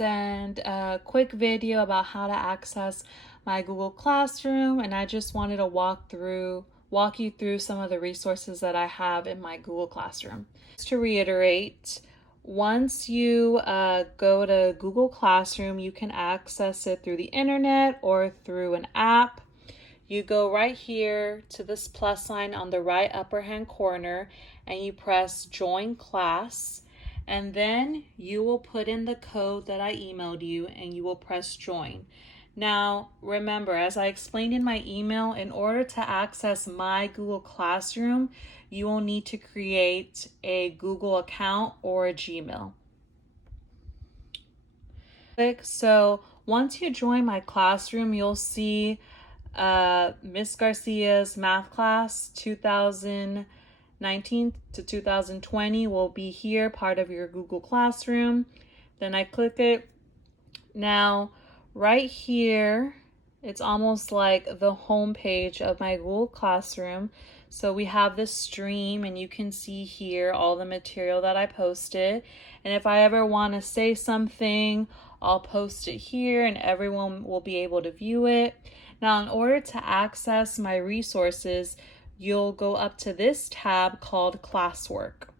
send a quick video about how to access my Google Classroom, and I just wanted to walk you through some of the resources that I have in my Google Classroom. Just to reiterate, once you go to Google Classroom, you can access it through the internet or through an app. You go right here to this plus sign on the right upper hand corner and you press join class, and then you will put in the code that I emailed you and you will press join. Now remember, as I explained in my email, in order to access my Google Classroom, you will need to create a Google account or a Gmail. So once you join my classroom, you'll see Miss Garcia's math class 2019 to 2020 will be here, part of your Google Classroom. Then I click it. Now right here, it's almost like the home page of my Google Classroom. So we have this stream and you can see here all the material that I posted. And if I ever want to say something, I'll post it here and everyone will be able to view it. Now, in order to access my resources, you'll go up to this tab called Classwork.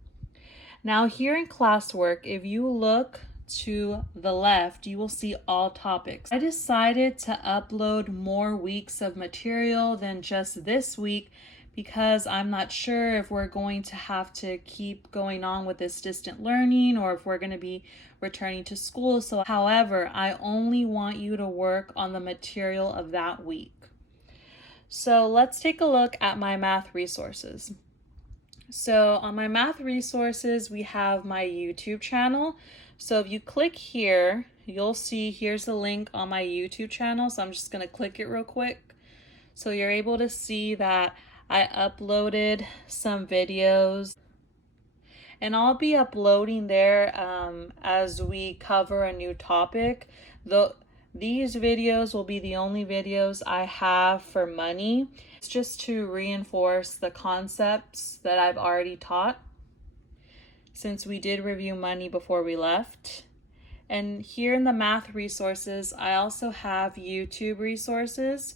Now here in Classwork, if you look to the left, you will see all topics. I decided to upload more weeks of material than just this week because I'm not sure if we're going to have to keep going on with this distant learning or if we're going to be returning to school. So, however, I only want you to work on the material of that week. So let's take a look at my math resources. So on my math resources, we have my YouTube channel. So if you click here, you'll see here's the link on my YouTube channel. So I'm just going to click it real quick. So you're able to see that I uploaded some videos. And I'll be uploading there as we cover a new topic. These videos will be the only videos I have for money. It's just to reinforce the concepts that I've already taught, since we did review money before we left. And here in the math resources, I also have YouTube resources.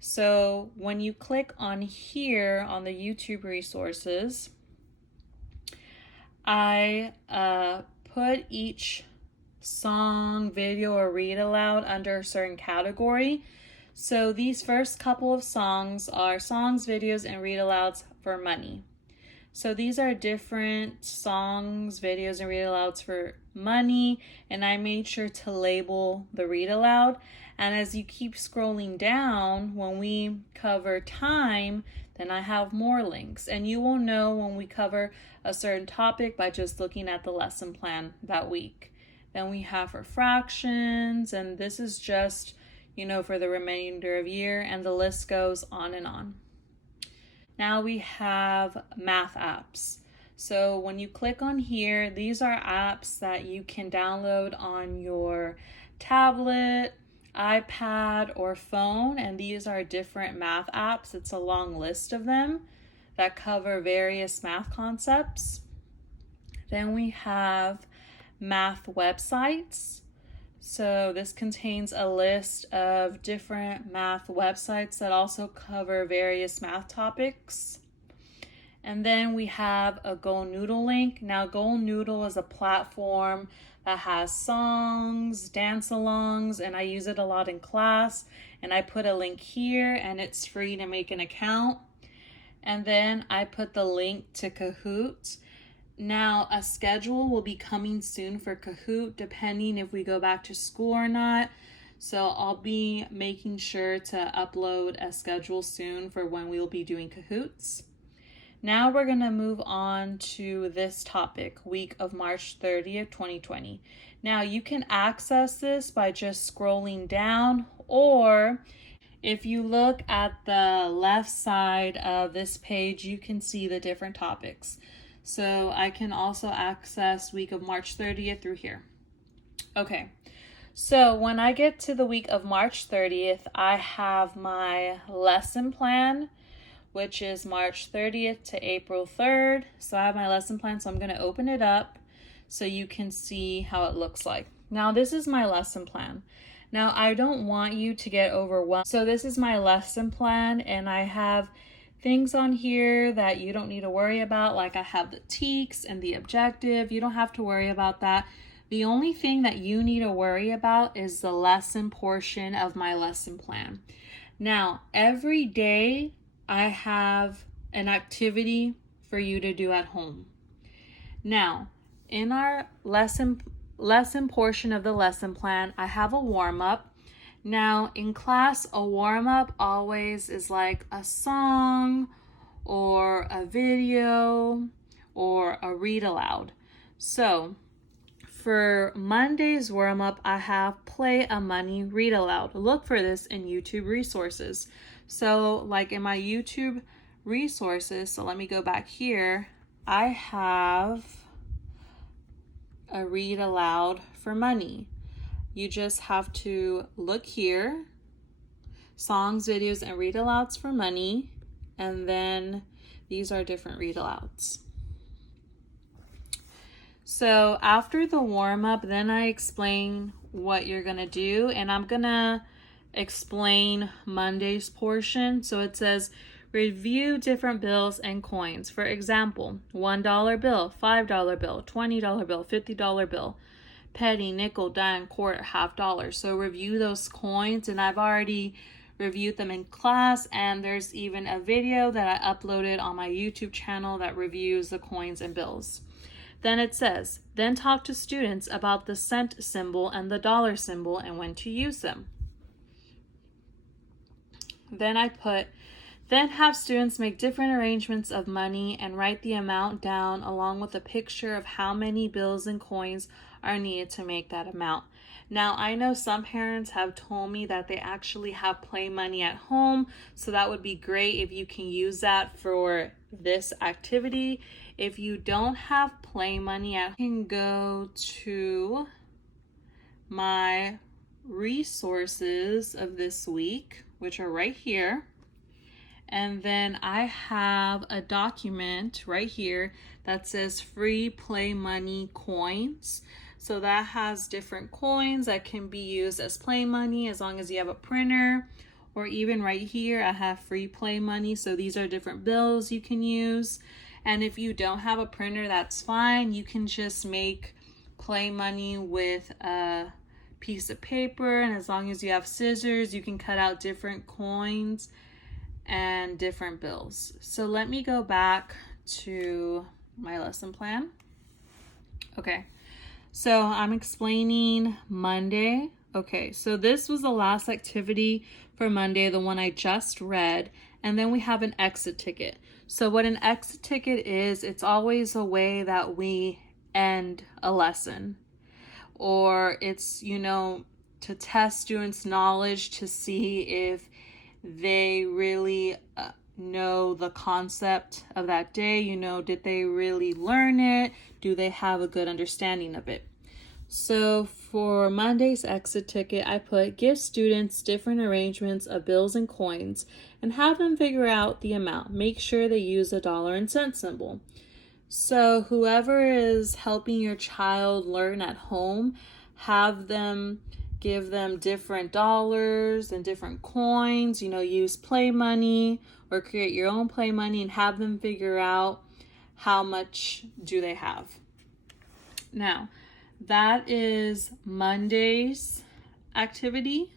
So when you click on here on the YouTube resources, I put each song, video, or read aloud under a certain category. So these first couple of songs are songs, videos, and read alouds for money. So these are different songs, videos, and read alouds for money, and I made sure to label the read aloud. And as you keep scrolling down, when we cover time, then I have more links. And you will know when we cover a certain topic by just looking at the lesson plan that week. Then we have for fractions, and this is just, for the remainder of year, and the list goes on and on. Now we have math apps. So when you click on here, these are apps that you can download on your tablet, iPad, or phone, and these are different math apps. It's a long list of them that cover various math concepts. Then we have math websites. So this contains a list of different math websites that also cover various math topics. And then we have a GoNoodle link. Now GoNoodle is a platform that has songs, dance-alongs, and I use it a lot in class. And I put a link here, and it's free to make an account. And then I put the link to Kahoot. Now, a schedule will be coming soon for Kahoot, depending if we go back to school or not. So I'll be making sure to upload a schedule soon for when we will be doing Kahoots. Now we're going to move on to this topic, week of March 30th, 2020. Now you can access this by just scrolling down, or if you look at the left side of this page, you can see the different topics. So I can also access week of March 30th through here. Okay, so when I get to the week of March 30th, I have my lesson plan, which is March 30th to April 3rd. So I have my lesson plan, so I'm going to open it up so you can see how it looks like. Now, this is my lesson plan. Now, I don't want you to get overwhelmed. So this is my lesson plan, and I have things on here that you don't need to worry about. Like I have the TEKS and the objective. You don't have to worry about that. The only thing that you need to worry about is the lesson portion of my lesson plan. Now, every day I have an activity for you to do at home. Now, in our lesson portion of the lesson plan, I have a warm-up. Now, in class, a warm-up always is like a song or a video or a read aloud. So, for Monday's warm-up, I have Play a Money Read Aloud. Look for this in YouTube resources. So, like in my YouTube resources, so let me go back here, I have a read aloud for money. You just have to look here, songs, videos, and read alouds for money, and then these are different read alouds. So after the warm-up, then I explain what you're gonna do, and I'm gonna explain Monday's portion. So it says, review different bills and coins. For example, $1 bill, $5 bill, $20 bill, $50 bill, penny, nickel, dime, quarter, half dollar. So review those coins, and I've already reviewed them in class, and there's even a video that I uploaded on my YouTube channel that reviews the coins and bills. Then it says, then talk to students about the cent symbol and the dollar symbol and when to use them. Then I put, then have students make different arrangements of money and write the amount down along with a picture of how many bills and coins are needed to make that amount. Now, I know some parents have told me that they actually have Play Money at home, so that would be great if you can use that for this activity. If you don't have Play Money at home, you can go to my resources of this week, which are right here. And then I have a document right here that says free Play Money coins. So that has different coins that can be used as Play Money as long as you have a printer. Or even right here, I have free Play Money. So these are different bills you can use. And if you don't have a printer, that's fine. You can just make Play Money with a piece of paper. And as long as you have scissors, you can cut out different coins and different bills. So let me go back to my lesson plan. Okay, so I'm explaining Monday. Okay, so this was the last activity for Monday, the one I just read, and then we have an exit ticket. So what an exit ticket is, it's always a way that we end a lesson, or it's, to test students' knowledge to see if they really know the concept of that day. Did they really learn it? Do they have a good understanding of it? So for Monday's exit ticket, I put give students different arrangements of bills and coins and have them figure out the amount. Make sure they use a dollar and cent symbol. So whoever is helping your child learn at home, have them give them different dollars and different coins, use Play Money or create your own Play Money and have them figure out how much do they have. Now, that is Monday's activity.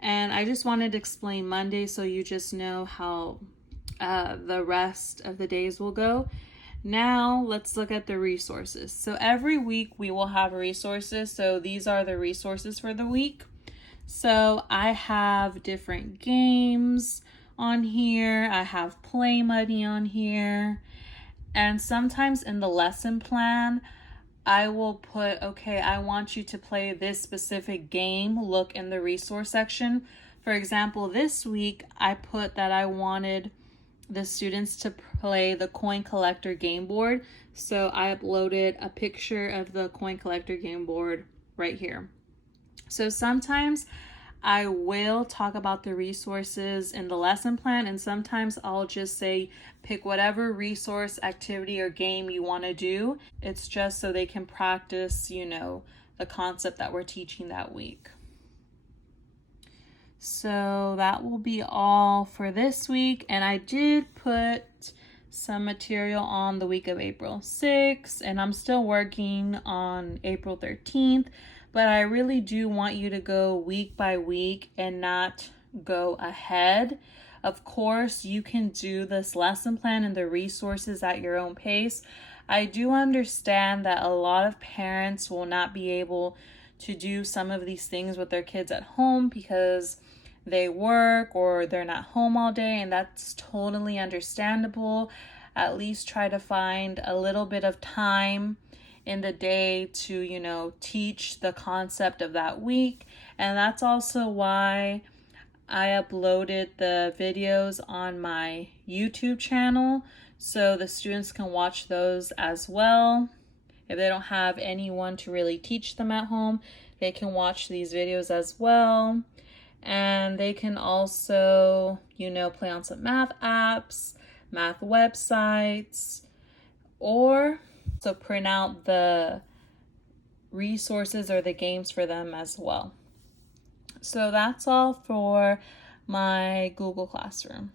And I just wanted to explain Monday so you just know how the rest of the days will go. Now let's look at the resources. So every week we will have resources. So these are the resources for the week. So I have different games on here. I have Play Money on here. And sometimes in the lesson plan, I will put, okay, I want you to play this specific game. Look in the resource section. For example, this week I put that I wanted the students to play the coin collector game board. So I uploaded a picture of the coin collector game board right here. So sometimes I will talk about the resources in the lesson plan, and sometimes I'll just say pick whatever resource, activity, or game you want to do. It's just so they can practice, the concept that we're teaching that week. So that will be all for this week, and I did put some material on the week of April 6th, and I'm still working on April 13th. But I really do want you to go week by week and not go ahead. Of course, you can do this lesson plan and the resources at your own pace. I do understand that a lot of parents will not be able to do some of these things with their kids at home because they work or they're not home all day, and that's totally understandable. At least try to find a little bit of time in the day to, teach the concept of that week. And that's also why I uploaded the videos on my YouTube channel so the students can watch those as well. If they don't have anyone to really teach them at home, they can watch these videos as well. And they can also, play on some math apps, math websites, or so print out the resources or the games for them as well. So that's all for my Google Classroom.